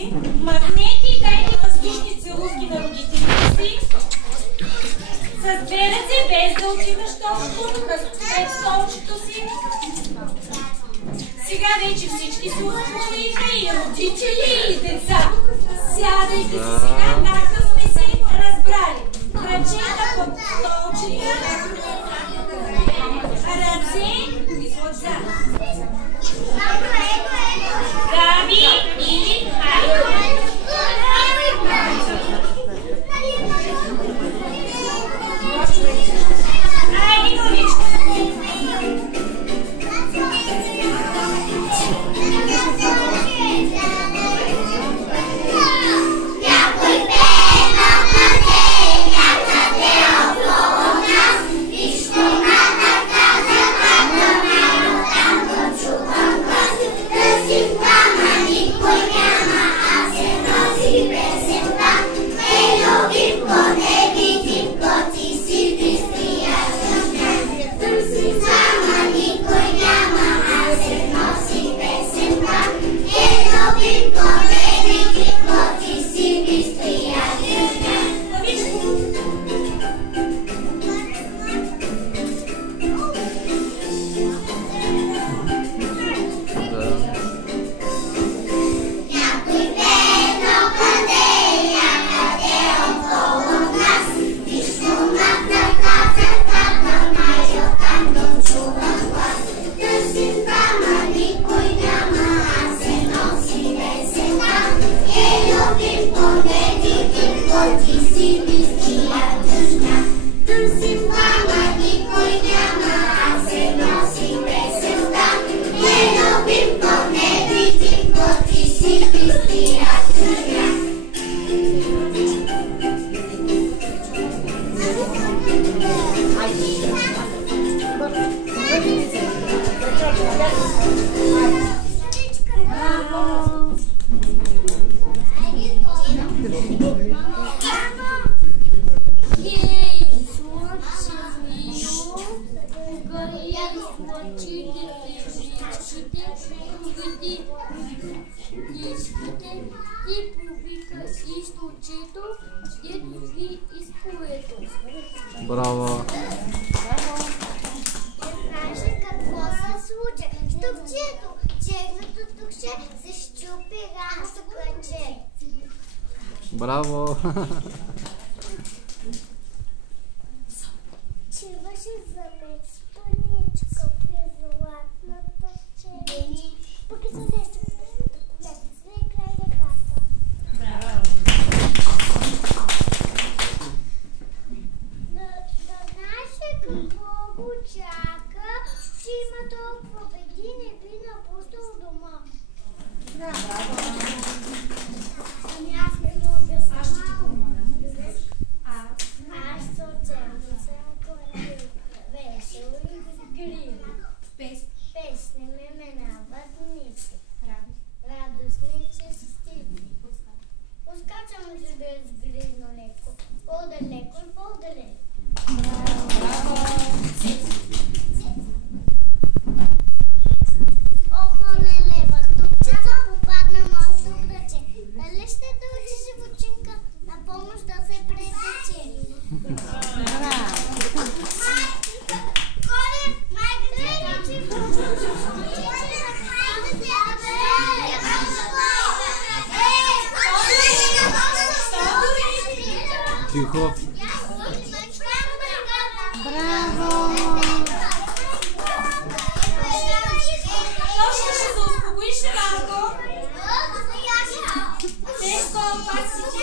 си, махнете и дайте въздушни целувки на родителите си. С две ръце, без да отиваш точно, пред столчето си. Сега вече всички се успокоиха, и родители, и деца. Сядайте си сега, както сме се разбрали. Кръчета под столчета, ръце отзад. Габи и Хайде. Хайде, момичка. Браво! Знаеш ли какво се случи? Стъпчето, черното тукче се щупи рамото кръче. Браво! Чиваше за мен спъничка при златната черени. Пък и за нещо, което се край ръката. Браво! Знаеш ли какво го чака, че има толкова беди, не би напуснал дома? Ами аз не мога сама. Аз съответно съм весело и грива. Песни ме минават ници. Радостници стиди. Поскачам се безгрижно леко. По-далеко и по-далеко. Охо, не левах дупчета, попадна моето кръче. Дали ще дойде животинка на помощ да се претече? Колев, майка ти Тихо! Браво! Точно ще се успокоиш малко. Теско, пак си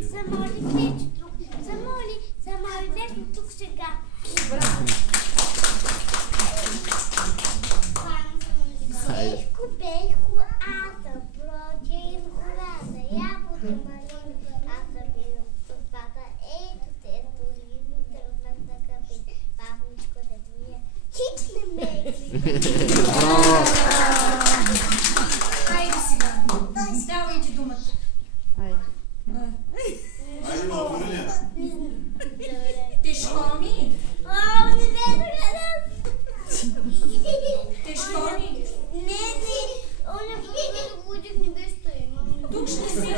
замоли вече друг. Замоли днес тук сега. Бейхо, аз да бродя им гората, ябода малина, аз да бирам стопата, ето те долини, тръгнах да капит, бабочко да двия, хич не ме. Хайде сега, давай ти думата. Хайде, Малбурня. Тежко ми? Не ме догледам. Тежко ми? Не, оня да го удих не бе стои. Тук ще си.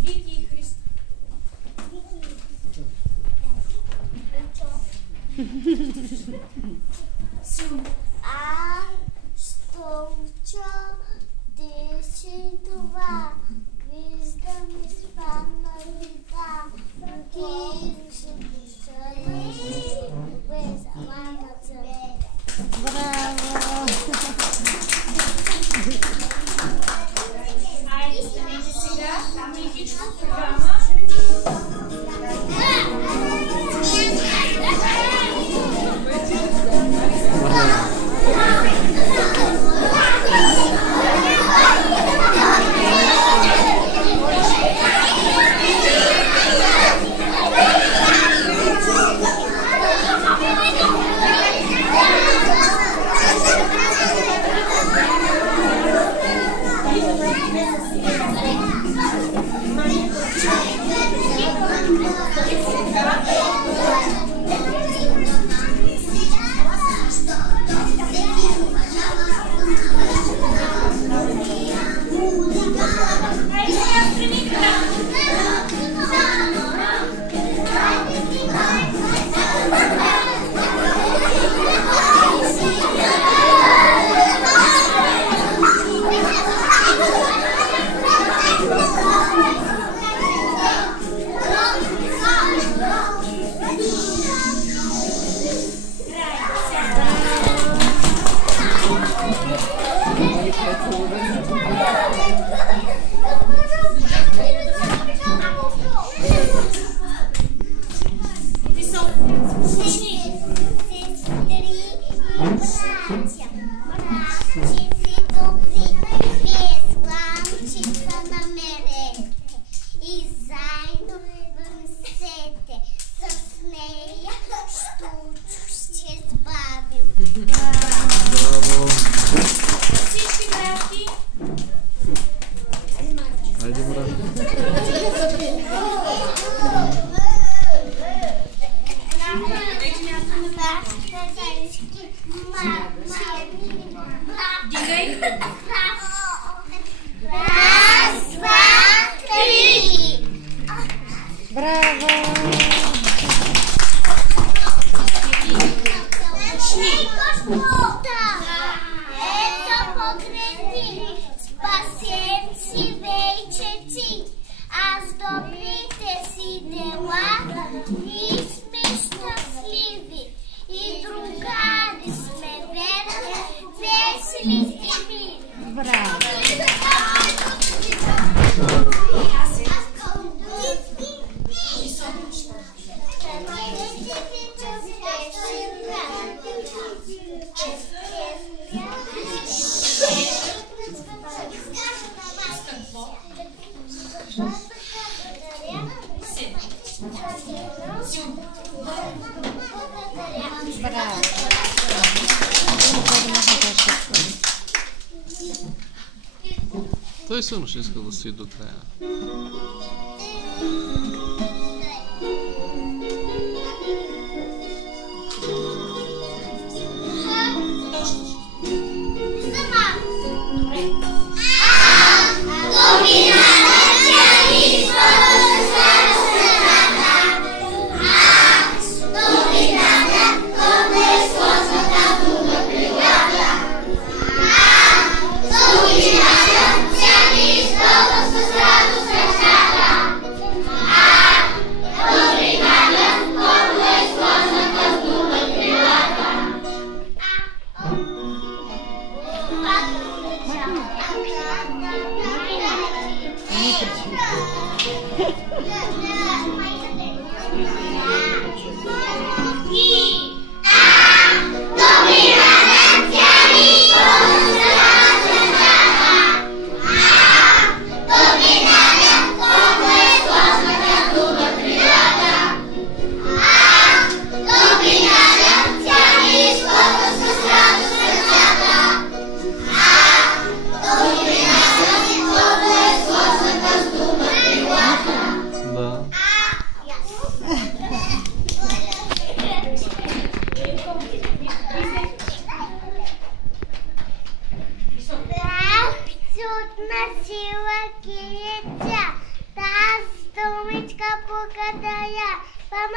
Вики и Христо. Силно. Столчо, деше това, виждам изпадна вода, руки ще дишали, без аманата. Айде, станете сега. Тихичко, програма. Браво! Всички братки. Хайде, брат. Дигай. Раз, два, три. Браво! Ето погледни, спасенци вечеци, аз добрите си дела и сме щастливи, и другари сме верни, весели и мили. Браво! Браво! Той също ще иска да стои до края. С радост срещата.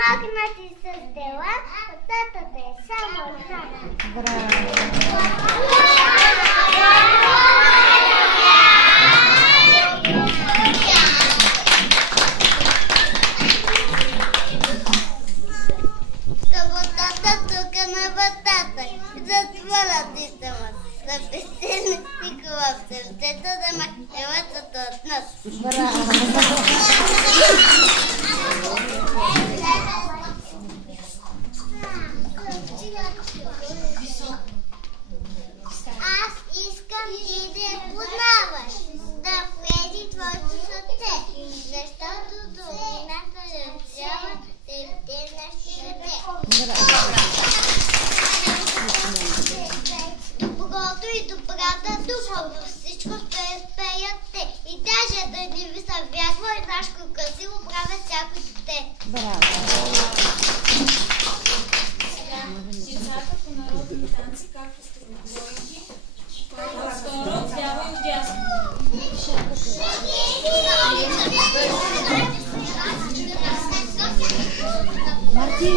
Смогнати с дела, татата е само тата. Браво! Каботата тук на вратата, затворят и тъмът. За пестени стикова в сърцето да ма елата от нас. Браво! Аз искам ти да я познаваш, да влезе твоето сърце, защото долината ръчава да иде нашите дете. Доброто и добрата духа, всичко ще успеят те. И даже да не ви са вярва и нашко красиво правят всяко дете. Браво! Децата по народни танци, както сте говорили, второ, отляво и отдясно. Марти,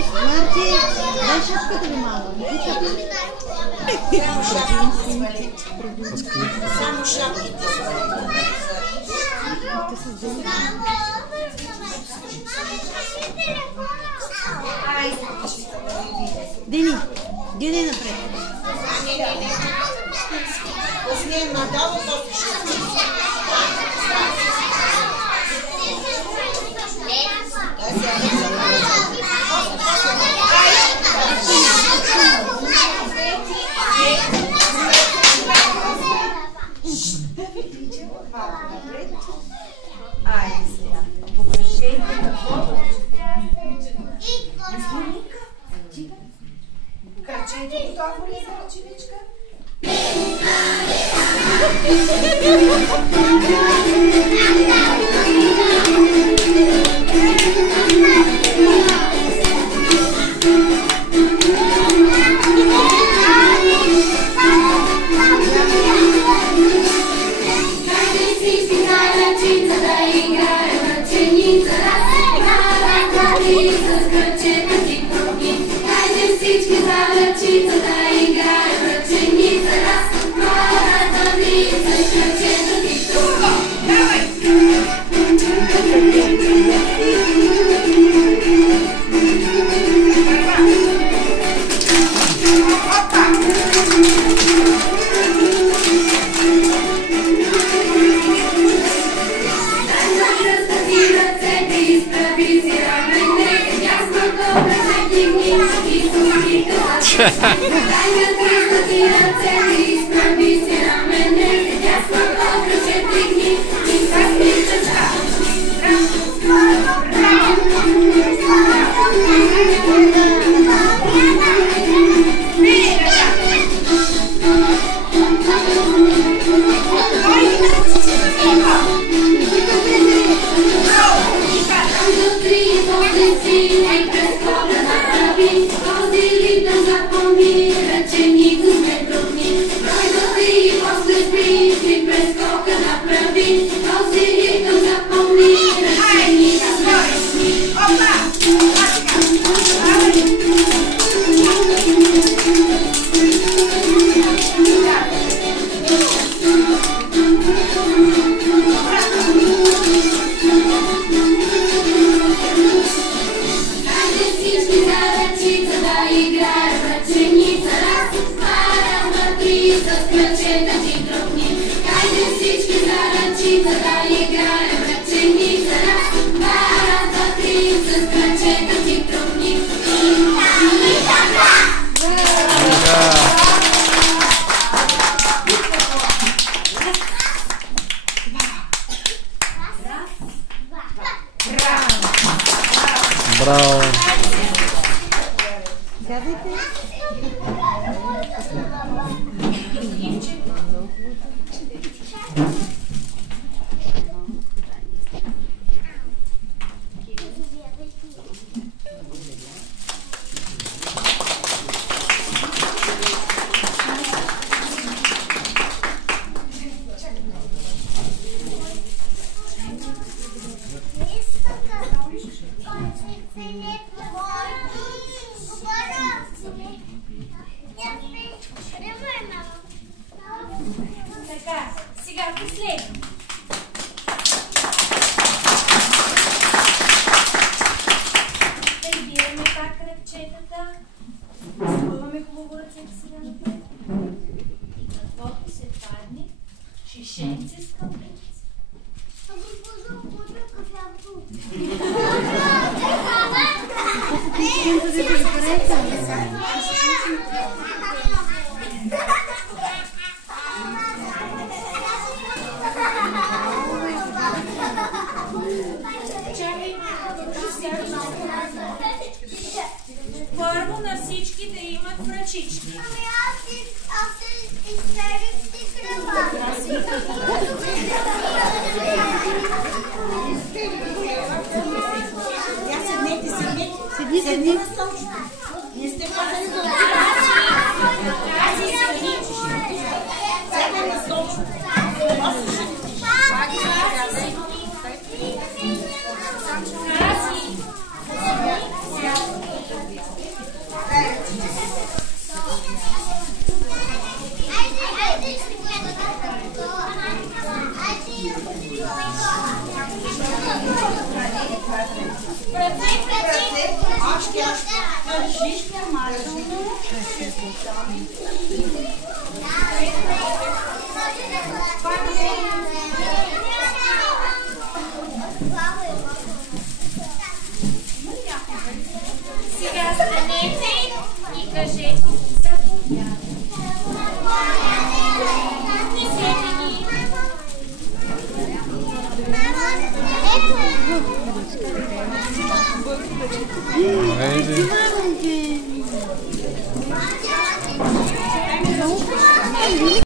дай шапката ви малко. Само шапките Дени, гледай напред. Пусни надолу, после шапки. Кръчете готово ли за ръченичка? Браво! Сядайте. Thank you. последно. Прибираме пак кръгчетата. Изплуваме хубаво ръцете сега напред. И каквото се падне, шишенце с кълбец. Първо на всички да имат връчички. Аз изтерих си кръва. Седни. Не сте казали да седне на столчето. Сега станете и кажете заповядайте. Хайде.